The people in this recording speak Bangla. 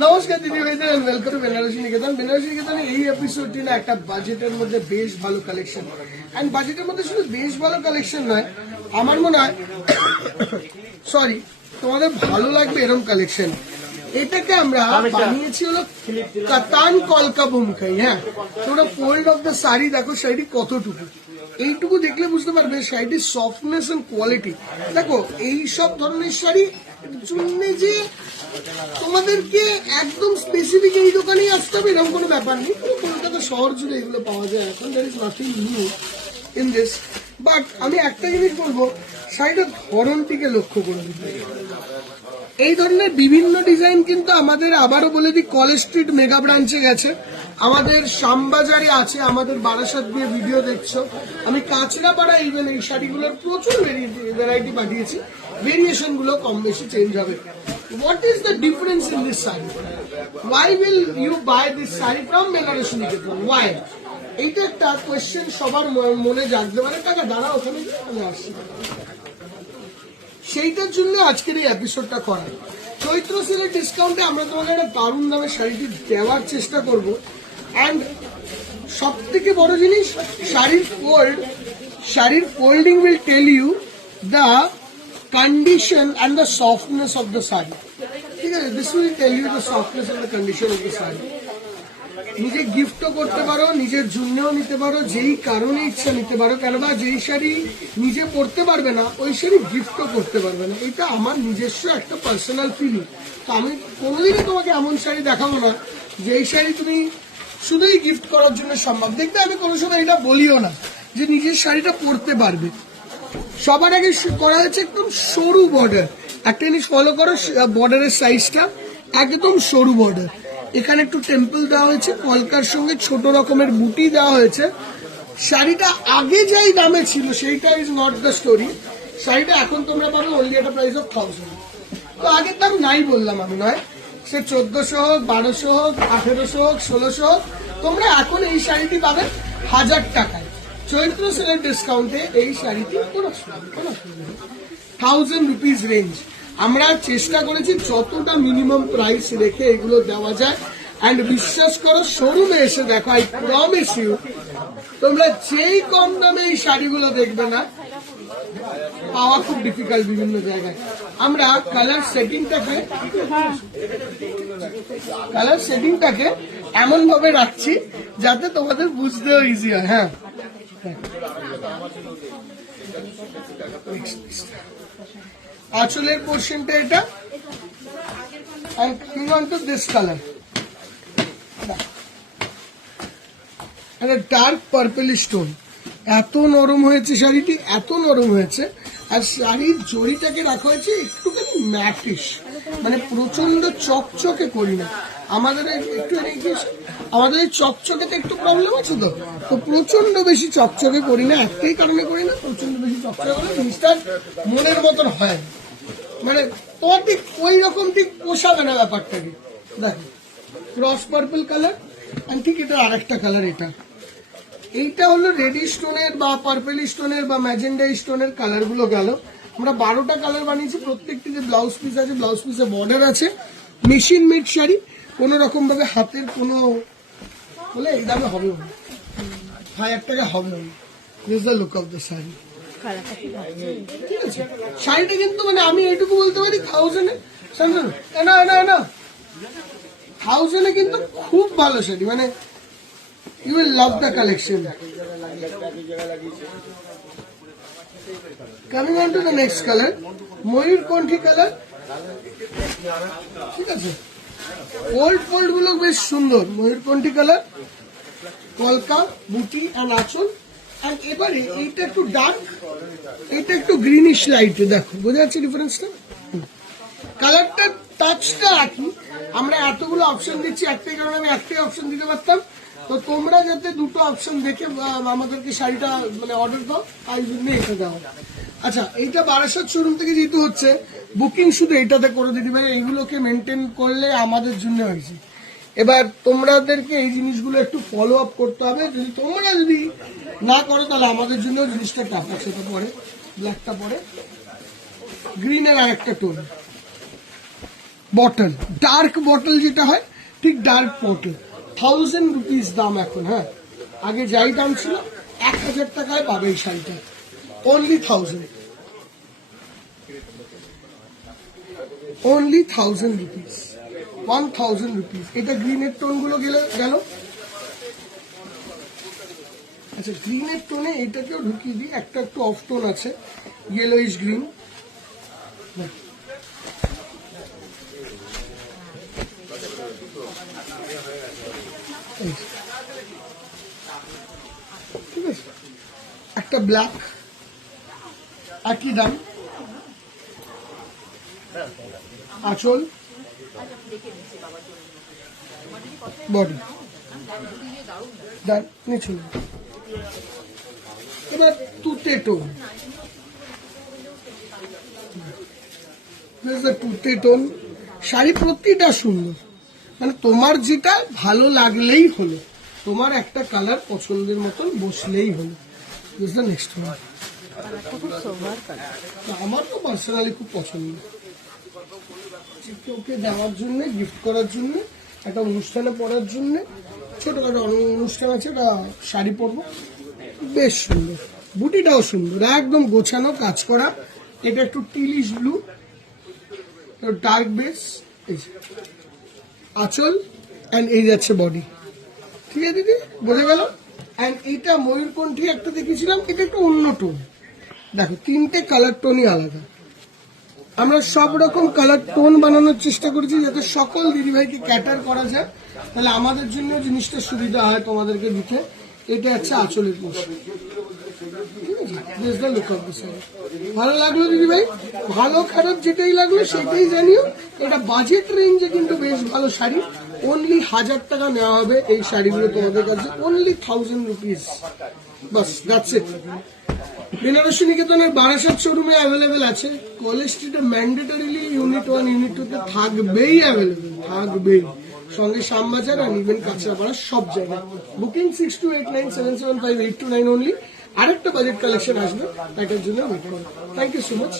নমস্কার দিদি ভাইদের, ওয়েলকাম বেনারসি নিকেতন। বেনারসি নিকেতনে এই এপিসোডটি না একটা বাজেটের মধ্যে বেশ ভালো কালেকশন, এন্ড বাজেটের মধ্যে শুধু বেশ ভালো কালেকশন নয়, আমার মনে হয় সরি তোমাদের ভালো লাগবে এরকম কালেকশন। এটাকে আমরা বানিয়েছি হলো কাতান কলকা বুমকাই। হ্যাঁ, তোমরা ফোল্ড অফ দ্য শাড়ি দেখো, শাড়িটি কতটুকু, এইটুকু দেখলে বুঝতে পারবে শাড়িটির সফটনেস এন্ড কোয়ালিটি। দেখো এই সব ধরনের শাড়ি জন্য যে তোমাদেরকে একদম স্পেসিফিক এই দোকানেই আসতে হবে এরকম কোনো ব্যাপার নেই। কলকাতা শহর জুড়ে এগুলো পাওয়া যায় এখন, there is nothing new in this. But আমি একটা জিনিস বলবো, শাড়িটার ধরনটিকে লক্ষ্য করে দিতে। এই ধরনের বিভিন্ন ডিজাইন কিন্তু আমাদের, আবারও বলে দিই, কলেজ স্ট্রিট মেগা ব্রাঞ্চে গেছে, আমাদের শ্যামবাজারে আছে, আমাদের বারাসাত দিয়ে ভিডিও দেখছো, আমি কাঁচরাপাড়া ইভেন এই শাড়িগুলোর প্রচুর ভ্যারাইটি পাঠিয়েছি। ভেরিয়েশন গুলো কম বেশি চেঞ্জ হবে। What is the difference in this saree? Why will you buy this saree from Benares Niketan? Why? এইটা একটা কোয়েশ্চেন সবার মনে জাগতে পারে। টাকা দাঁড়া, ওখানে আমি আসছি। সেইটার জন্য আজকের এই এপিসোডটা করা। চৈত্র সেলের ডিসকাউন্টে আমরা তোমাকে একটা দারুণ দামে শাড়িটি দেওয়ার চেষ্টা করব। অ্যান্ড সব থেকে বড় জিনিস, শাড়ির folding will tell you the condition and the softness of the saree. ঠিক আছে, this will tell you the softness and the condition of the saree. নিজে গিফটও করতে পারো, নিজের জন্যও নিতে পারো, যেই কারণে ইচ্ছা নিতে পারো। কেননা যেই শাড়ি নিজে পরতে পারবে না, ওই শাড়ি গিফটও করতে পারবে না। এটা আমার নিজস্ব একটা পার্সোনাল ফিলিং। তো আমি কোনোদিনই তোমাকে এমন শাড়ি দেখাবো না যেই শাড়ি তুমি শুধুই গিফট করার জন্য সম্ভব। দেখবে আমি কোনো সময় এটা বলিও না যে নিজের শাড়িটা পরতে পারবে। সবার আগে করা হয়েছে একদম সরু বর্ডার। একটা জিনিস ফলো করো, বর্ডারের সাইজটা একদম সরু বর্ডার। এখানে একটু টেম্পল দেওয়া হয়েছে, কলকার সঙ্গে ছোট রকমের বুটি দেওয়া হয়েছে। শাড়িটা আগে যেই দামে ছিল সেইটা ইজ নট দ্য স্টোরি। শাড়িটা এখন তোমরা পাবে অনলি একটা প্রাইস অফ 1000। তো আগের দাম নাই বললাম আমি, নয় সে 1400 হোক, 1200 হোক, 1800 হোক, 1600 হোক, তোমরা এখন এই শাড়িটি পাবে 1000 টাকায়। চৈত্র সেলের ডিসকাউন্টে এই শাড়িটি 1000 রুপিস রেঞ্জ। আমরা চেষ্টা করেছি যতটা মিনিমাম প্রাইস রেখে এগুলো দেওয়া যায়। অ্যান্ড বিশ্বাস করো, শোরুমে এসে দেখো, আই প্রমিস ইউ, তোমরা যেই কম দামে এই শাড়িগুলো দেখবে না, পাওয়া খুব ডিফিকাল্ট বিভিন্ন জায়গায়। আমরা কালার সেটিংটাকে এমন ভাবে রাখছি যাতে তোমাদের বুঝতেও ইজি হয়। হ্যাঁ, আঁচলের পোর্শনটা এটা, and coming on to this color, and a dark purplish tone। এত নরম হয়েছে শাড়িটি, এত নরম হয়েছে। আর শাড়ির জড়িটাকে রাখা হয়েছে একটুখানি ম্যাটিশ, মানে প্রচন্ড চকচকে করি না। আমাদের একটু আমাদের এই চকচকেতে একটু প্রবলেম আছে, তো প্রচন্ড বেশি চকচকে করি না। একটাই কারণে করি না, প্রচন্ড বেশি চকচকে করলে জিনিসটা মনের মতন হয়, মানে তোমার ঠিক ওই রকম ঠিক পোষাবে না ব্যাপারটাকে। দেখো, ক্রস পার্পল কালার, আর ঠিক এটা আরেকটা কালার। এইটা হলো রেডি স্টোনের বা পার্পল স্টোনের বা ম্যাজেন্ডা স্টোনের কালার গুলো গেল। আমরা 12টা কালার বানিয়েছি। প্রত্যেকটিতে ব্লাউজ পিস আছে, ব্লাউজ পিসে বর্ডার আছে। মেশিন মেড শাড়ি, কোনো রকম ভাবে হাতের কোনো বলে এই দামে হবে না, 1000 টাকা হবে না। This the look of the sari. ঠিক আছে, শাড়িটা কিন্তু মানে আমি এইটুকু বলতে পারি 1000 কিন্তু খুব ভালো শাড়ি, মানে you will love the collection. Coming on to the next color, ময়ূরকণ্ঠী কালার। ঠিক আছে, ওল্ড ফোল্ড গুলো বেশ সুন্দর। ময়ূরকণ্ঠী কালার, কলকা বুটি আর আঁচল। আর এবারে এইটা একটু ডার্ক, এইটা একটু গ্রিনিশ লাইট। দেখো, বোঝা যাচ্ছে ডিফারেন্সটা? কালারটা টাচটা একই। আমরা এতগুলো অপশন দিচ্ছি একটাই কারণে, আমি একটাই অপশন দিতে পারতাম। তো তোমরা যাতে দুটো অপশন দেখে আমাদেরকে শাড়িটা মানে অর্ডার দাও, তাই জন্য এটা দাও। আচ্ছা, এইটা বারাসাত শোরুম থেকে যেহেতু হচ্ছে, বুকিং শুধু এইটাতে করে দিতে পারে। এইগুলোকে মেনটেন করলে আমাদের জন্য হয়েছে। এবার তোমাদেরকে এই জিনিসগুলো একটু ফলো আপ করতে হবে। যদি তোমরা যদি না করো তাহলে আমাদের জন্য জিনিসটা টাফ। সেটা পরে ব্ল্যাকটা পরে গ্রিনের আর একটা টোন। বটল, ডার্ক বটল যেটা হয় ঠিক ডার্ক বটল, 1000 রুপিস দাম এখন। হ্যাঁ, আগে যাই দাম ছিল 1000 টাকায় পাবে এই শাড়িটা, অনলি 1000, অনলি 1000 রুপিস, 1000 রুপিস। এটা গ্রিনের টোন গুলো গেল। আচ্ছা, গ্রিনের টোনে এটাকেও ঢুকিয়ে দিই, একটা একটু অফ টোন আছে, ইয়েলোইশ গ্রিন। ঠিক আছে, একটা ব্ল্যাক, একই দাম, আঁচল, বডি, নিচু। এবার তুতে টোন, তুতে টোন শাড়ি প্রতিটা সুন্দর, মানে তোমার যেটা ভালো লাগলেই হলো, তোমার একটা কালার পছন্দের মতন বসলেই হলো। নেক্সট ওয়ান, আমার তো পার্সোনালি খুব পছন্দ, ওকে দেওয়ার জন্য, গিফট করার জন্য, একটা অনুষ্ঠানে পরার জন্য, ছোটখাটো অনুষ্ঠান আছে, একটা শাড়ি পরবো, বেশ সুন্দর, বুটিটাও সুন্দর, একদম গোছানো কাজ করা। এটা একটু টিলিশ ব্লু, ডার্ক বেস, আঁচল, অ্যান্ড এই যাচ্ছে বডি। ঠিক আছে দিদি, বোঝা গেল। অ্যান্ড এইটা ময়ূরকণ্ঠী একটা দেখেছিলাম, এটা একটু অন্য টোন। দেখো, তিনটে কালার টোনই আলাদা। আমরা সব রকম কালার টোন বানানোর চেষ্টা করেছি যাতে সকল দিদিভাইকে ক্যাটার করা যায়, তাহলে আমাদের জন্য জিনিসটা সুবিধা হয় তোমাদেরকে দিতে। এটা হচ্ছে আঁচলের পোশাক। ঠিক আছে, ভালো লাগলো দিদিভাই, ভালো খারাপ যেটাই লাগলো সেটাই জানিও। এটা বাজেট রেঞ্জে কিন্তু বেশ ভালো শাড়ি, অনলি 1000 টাকা নেওয়া হবে এই শাড়িগুলো তোমাদের কাছে, অনলি 1000 রুপিস, বাস, দ্যাটস ইট। বেনারসি নিকেতনের বারাসাত শোরুমে অ্যাভেলেবেল আছে, কলেজ স্ট্রিটে ম্যান্ডেটরিলি ইউনিট 1 ইউনিট 2 তে থাকবেই, অ্যাভেলেবেল থাকবেই, সঙ্গে শ্যামবাজার আর ইভেন কাঁচরাপাড়া সব জায়গায়। Booking 6289775829 only. আরেকটা বাজেট কালেকশন আসবে, এটার জন্য ওয়েট করো। Thank you so much.